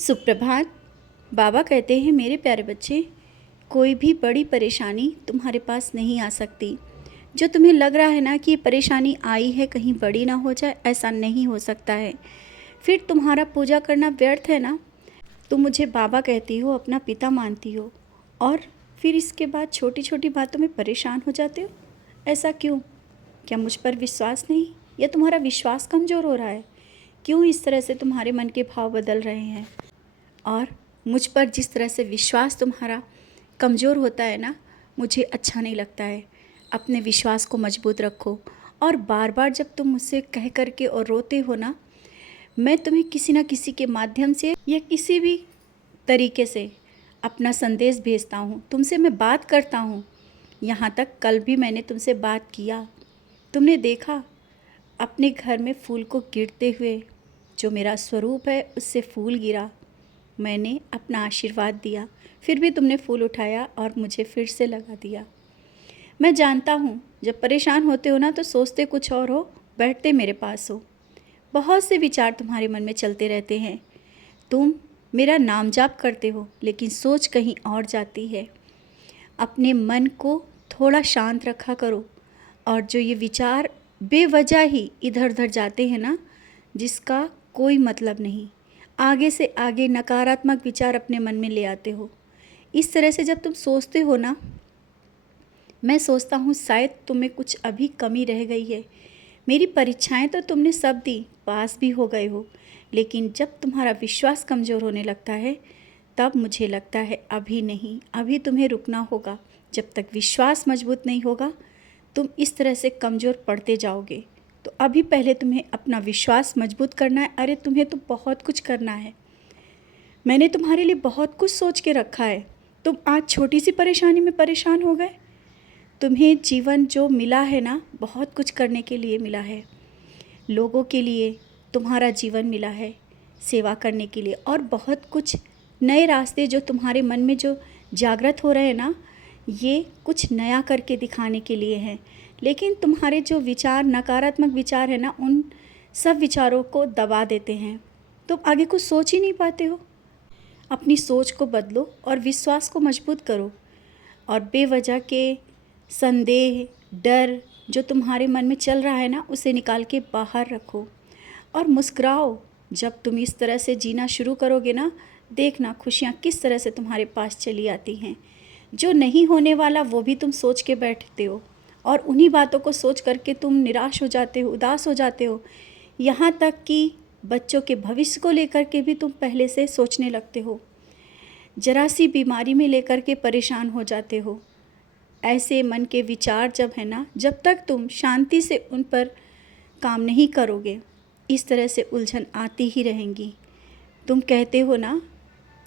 सुप्रभात। बाबा कहते हैं मेरे प्यारे बच्चे, कोई भी बड़ी परेशानी तुम्हारे पास नहीं आ सकती। जो तुम्हें लग रहा है ना कि ये परेशानी आई है कहीं बड़ी ना हो जाए, ऐसा नहीं हो सकता है। फिर तुम्हारा पूजा करना व्यर्थ है ना। तुम मुझे बाबा कहती हो, अपना पिता मानती हो, और फिर इसके बाद छोटी छोटी बातों में परेशान हो जाते हो। ऐसा क्यों? क्या मुझ पर विश्वास नहीं, या तुम्हारा विश्वास कमज़ोर हो रहा है? क्यों इस तरह से तुम्हारे मन के भाव बदल रहे हैं? और मुझ पर जिस तरह से विश्वास तुम्हारा कमज़ोर होता है ना, मुझे अच्छा नहीं लगता है। अपने विश्वास को मजबूत रखो। और बार बार जब तुम मुझसे कह कर के और रोते हो ना, मैं तुम्हें किसी न किसी के माध्यम से या किसी भी तरीके से अपना संदेश भेजता हूँ, तुमसे मैं बात करता हूँ। यहाँ तक कल भी मैंने तुमसे बात किया, तुमने देखा अपने घर में फूल को गिरते हुए। जो मेरा स्वरूप है उससे फूल गिरा, मैंने अपना आशीर्वाद दिया, फिर भी तुमने फूल उठाया और मुझे फिर से लगा दिया। मैं जानता हूँ जब परेशान होते हो ना तो सोचते कुछ और हो, बैठते मेरे पास हो। बहुत से विचार तुम्हारे मन में चलते रहते हैं। तुम मेरा नाम जाप करते हो लेकिन सोच कहीं और जाती है। अपने मन को थोड़ा शांत रखा करो। और जो ये विचार बेवजह ही इधर उधर जाते हैं ना, जिसका कोई मतलब नहीं, आगे से आगे नकारात्मक विचार अपने मन में ले आते हो। इस तरह से जब तुम सोचते हो ना, मैं सोचता हूँ शायद तुम्हें कुछ अभी कमी रह गई है। मेरी परीक्षाएं तो तुमने सब दी, पास भी हो गए हो, लेकिन जब तुम्हारा विश्वास कमज़ोर होने लगता है तब मुझे लगता है अभी नहीं, अभी तुम्हें रुकना होगा। जब तक विश्वास मजबूत नहीं होगा तुम इस तरह से कमज़ोर पड़ते जाओगे। तो अभी पहले तुम्हें अपना विश्वास मजबूत करना है। अरे तुम्हें तो बहुत कुछ करना है। मैंने तुम्हारे लिए बहुत कुछ सोच के रखा है। तुम आज छोटी सी परेशानी में परेशान हो गए। तुम्हें जीवन जो मिला है ना, बहुत कुछ करने के लिए मिला है। लोगों के लिए तुम्हारा जीवन मिला है, सेवा करने के लिए, और बहुत कुछ नए रास्ते जो तुम्हारे मन में जो जागृत हो रहे हैं ना, ये कुछ नया करके दिखाने के लिए हैं। लेकिन तुम्हारे जो विचार, नकारात्मक विचार है ना, उन सब विचारों को दबा देते हैं। तुम आगे कुछ सोच ही नहीं पाते हो। अपनी सोच को बदलो और विश्वास को मजबूत करो। और बेवजह के संदेह, डर जो तुम्हारे मन में चल रहा है ना, उसे निकाल के बाहर रखो और मुस्कुराओ। जब तुम इस तरह से जीना शुरू करोगे ना, देखना खुशियाँ किस तरह से तुम्हारे पास चली आती हैं। जो नहीं होने वाला वो भी तुम सोच के बैठते हो, और उन्हीं बातों को सोच करके तुम निराश हो जाते हो, उदास हो जाते हो। यहाँ तक कि बच्चों के भविष्य को लेकर के भी तुम पहले से सोचने लगते हो। जरा सी बीमारी में लेकर के परेशान हो जाते हो। ऐसे मन के विचार जब है ना, जब तक तुम शांति से उन पर काम नहीं करोगे, इस तरह से उलझन आती ही रहेंगी। तुम कहते हो ना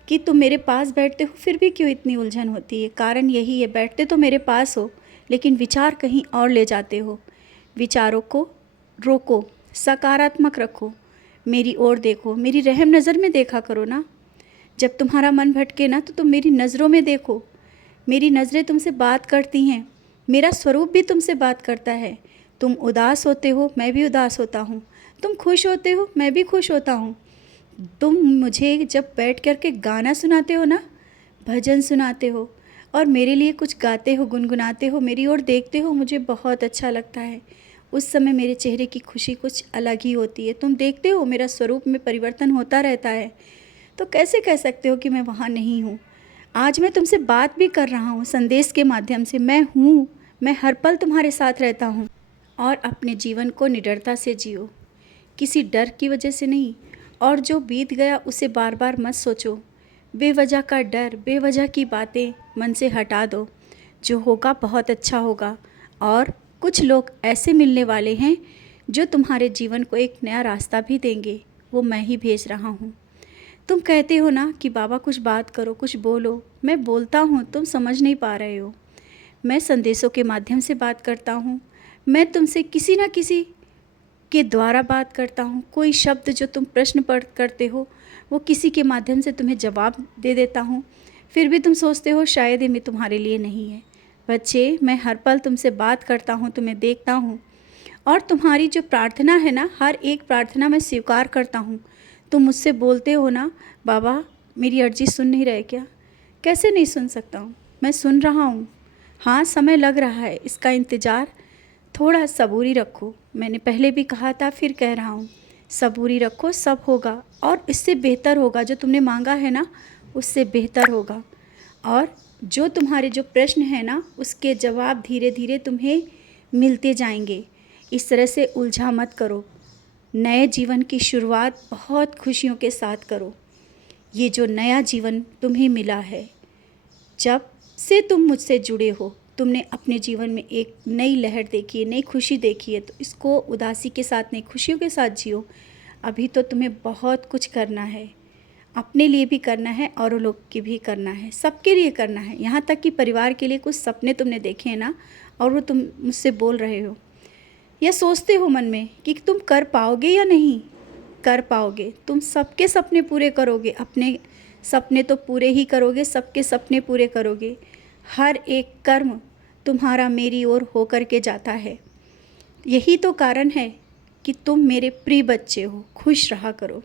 कि तुम मेरे पास बैठते हो, फिर भी क्यों इतनी उलझन होती है? कारण यही है, बैठते तो मेरे पास हो लेकिन विचार कहीं और ले जाते हो। विचारों को रोको, सकारात्मक रखो, मेरी ओर देखो, मेरी रहम नज़र में देखा करो ना। जब तुम्हारा मन भटके ना तो तुम मेरी नज़रों में देखो। मेरी नज़रें तुमसे बात करती हैं, मेरा स्वरूप भी तुमसे बात करता है। तुम उदास होते हो, मैं भी उदास होता हूँ। तुम खुश होते हो, मैं भी खुश होता हूँ। तुम मुझे जब बैठ कर के गाना सुनाते हो ना, भजन सुनाते हो और मेरे लिए कुछ गाते हो, गुनगुनाते हो, मेरी ओर देखते हो, मुझे बहुत अच्छा लगता है। उस समय मेरे चेहरे की खुशी कुछ अलग ही होती है। तुम देखते हो मेरा स्वरूप में परिवर्तन होता रहता है, तो कैसे कह सकते हो कि मैं वहाँ नहीं हूँ? आज मैं तुमसे बात भी कर रहा हूँ संदेश के माध्यम से। मैं हूँ, मैं हर पल तुम्हारे साथ रहता हूँ। और अपने जीवन को निडरता से जियो, किसी डर की वजह से नहीं। और जो बीत गया उसे बार बार मत सोचो। बेवजह का डर, बेवजह की बातें मन से हटा दो। जो होगा बहुत अच्छा होगा। और कुछ लोग ऐसे मिलने वाले हैं जो तुम्हारे जीवन को एक नया रास्ता भी देंगे, वो मैं ही भेज रहा हूँ। तुम कहते हो ना कि बाबा कुछ बात करो, कुछ बोलो। मैं बोलता हूँ, तुम समझ नहीं पा रहे हो। मैं संदेशों के माध्यम से बात करता हूँ। मैं तुमसे किसी ना किसी के द्वारा बात करता हूँ। कोई शब्द जो तुम प्रश्न पढ़ करते हो, वो किसी के माध्यम से तुम्हें जवाब दे देता हूँ। फिर भी तुम सोचते हो शायद ये मैं तुम्हारे लिए नहीं है। बच्चे, मैं हर पल तुमसे बात करता हूँ, तुम्हें देखता हूँ, और तुम्हारी जो प्रार्थना है ना, हर एक प्रार्थना मैं स्वीकार करता हूँ। तुम मुझसे बोलते हो ना, बाबा मेरी अर्जी सुन नहीं रहे क्या? कैसे नहीं सुन सकता हूँ, मैं सुन रहा हूँ। हाँ, समय लग रहा है, इसका इंतज़ार, थोड़ा सबूरी रखो। मैंने पहले भी कहा था, फिर कह रहा हूँ, सबूरी रखो, सब होगा और इससे बेहतर होगा। जो तुमने मांगा है ना, उससे बेहतर होगा। और जो तुम्हारे जो प्रश्न हैं ना, उसके जवाब धीरे धीरे तुम्हें मिलते जाएंगे। इस तरह से उलझा मत करो। नए जीवन की शुरुआत बहुत खुशियों के साथ करो। ये जो नया जीवन तुम्हें मिला है, जब से तुम मुझसे जुड़े हो, तुमने अपने जीवन में एक नई लहर देखी है, नई खुशी देखी है, तो इसको उदासी के साथ नहीं, खुशियों के साथ जियो। अभी तो तुम्हें बहुत कुछ करना है, अपने लिए भी करना है और लोग के भी करना है, सबके लिए करना है। यहाँ तक कि परिवार के लिए कुछ सपने तुमने देखे हैं ना, और वो तुम मुझसे बोल रहे हो या सोचते हो मन में कि तुम कर पाओगे या नहीं कर पाओगे। तुम सबके सपने पूरे करोगे, अपने सपने तो पूरे ही करोगे, सबके सपने पूरे करोगे। हर एक कर्म तुम्हारा मेरी ओर होकर के जाता है। यही तो कारण है कि तुम मेरे प्रिय बच्चे हो। खुश रहा करो।